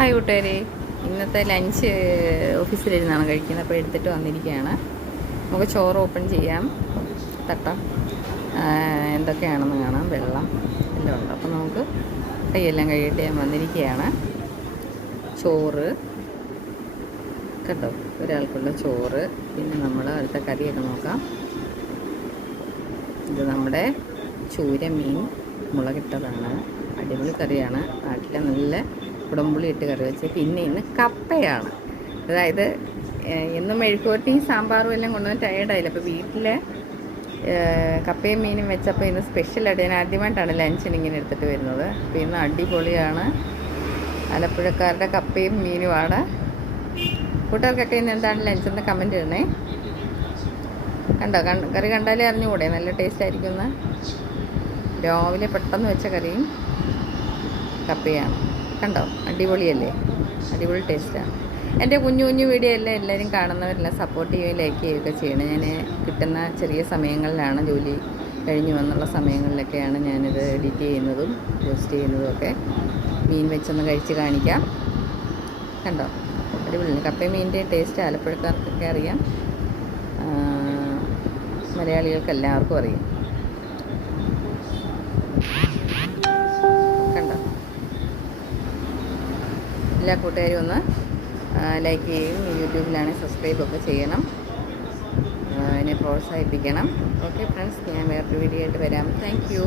Hi കൂട്ടുകാരെ, ഇന്നത്തെ lunch ഓഫീസിലിരുന്നാണ് കഴിക്കുന്നത്. അപ്പോൾ എടുത്തിട്ട് വന്നിരിക്കുകയാണ്. നമുക്ക് ചോറ് ഓപ്പൺ ചെയ്യാം. തട്ടാം, എന്തൊക്കെയാണെന്ന് കാണാം. വെള്ളം എല്ലാം ഉണ്ട്. അപ്പോൾ നമുക്ക് കൈയെല്ലാം കഴുകിയിട്ട് ഞാൻ വന്നിരിക്കുകയാണ്. ചോറ് കേട്ടോ, ഒരാൾക്കുള്ള ചോറ്. പിന്നെ നമ്മൾ അടുത്ത കറിയൊക്കെ നോക്കാം. ഇത് നമ്മുടെ ചൂര മീൻ മുളകിട്ടതാണ്. അടിപൊളി കറിയാണ്. നാട്ടിലെ നല്ല കുടംപുളി ഇട്ട് കറി വെച്ച്. പിന്നെ ഇന്ന് കപ്പയാണ്. അതായത് എന്നും മെഴുക്കുവരട്ടിയും സാമ്പാറും എല്ലാം കൊണ്ടുവന്ന് ടയേർഡായില്ല. അപ്പോൾ വീട്ടിൽ കപ്പയും മീനും വെച്ചപ്പോൾ ഇന്ന് സ്പെഷ്യലായിട്ട് ഞാൻ ആദ്യമായിട്ടാണ് ലഞ്ചിന് ഇങ്ങനെ എടുത്തിട്ട് വരുന്നത്. അപ്പോൾ ഇന്ന് അടിപൊളിയാണ്. ആലപ്പുഴക്കാരുടെ കപ്പയും മീനുമാണ്. കൂട്ടുകാർക്കൊക്കെ ഇന്ന് എന്താണ് ലഞ്ചെന്ന് കമൻറ്റ് ഇടണേ. കണ്ടോ, കറി കണ്ടാലേ അറിഞ്ഞുകൂടെ നല്ല ടേസ്റ്റ് ആയിരിക്കുമെന്ന്. രാവിലെ പെട്ടെന്ന് വെച്ച കറിയും കപ്പയാണ്. കണ്ടോ, അടിപൊളിയല്ലേ? അടിപൊളി ടേസ്റ്റാണ്. എൻ്റെ കുഞ്ഞു കുഞ്ഞു വീഡിയോ എല്ലാം എല്ലാവരും കാണുന്നവരെല്ലാം സപ്പോർട്ട് ചെയ്യുകയും ലൈക്ക് ചെയ്യുകയൊക്കെ ചെയ്യണം. ഞാൻ കിട്ടുന്ന ചെറിയ സമയങ്ങളിലാണ്, ജോലി കഴിഞ്ഞു വന്നുള്ള സമയങ്ങളിലൊക്കെയാണ് ഞാനിത് എഡിറ്റ് ചെയ്യുന്നതും പോസ്റ്റ് ചെയ്യുന്നതും ഒക്കെ. മീൻ വെച്ചൊന്ന് കഴിച്ച് കാണിക്കാം. കണ്ടോ, അടിപൊളി. കപ്പയും മീനിൻ്റെ ടേസ്റ്റ് ആലപ്പുഴക്കാർക്കൊക്കെ അറിയാം, മലയാളികൾക്ക് എല്ലാവർക്കും അറിയാം. കണ്ടോ, എല്ലാ കൂട്ടുകാരും ഒന്ന് ലൈക്ക് ചെയ്യും, യൂട്യൂബിലാണെങ്കിൽ സബ്സ്ക്രൈബൊക്കെ ചെയ്യണം, എന്നെ പ്രോത്സാഹിപ്പിക്കണം. ഓക്കെ ഫ്രണ്ട്സ്, ഞാൻ വേറൊരു വീഡിയോ ആയിട്ട് വരാം. Thank you.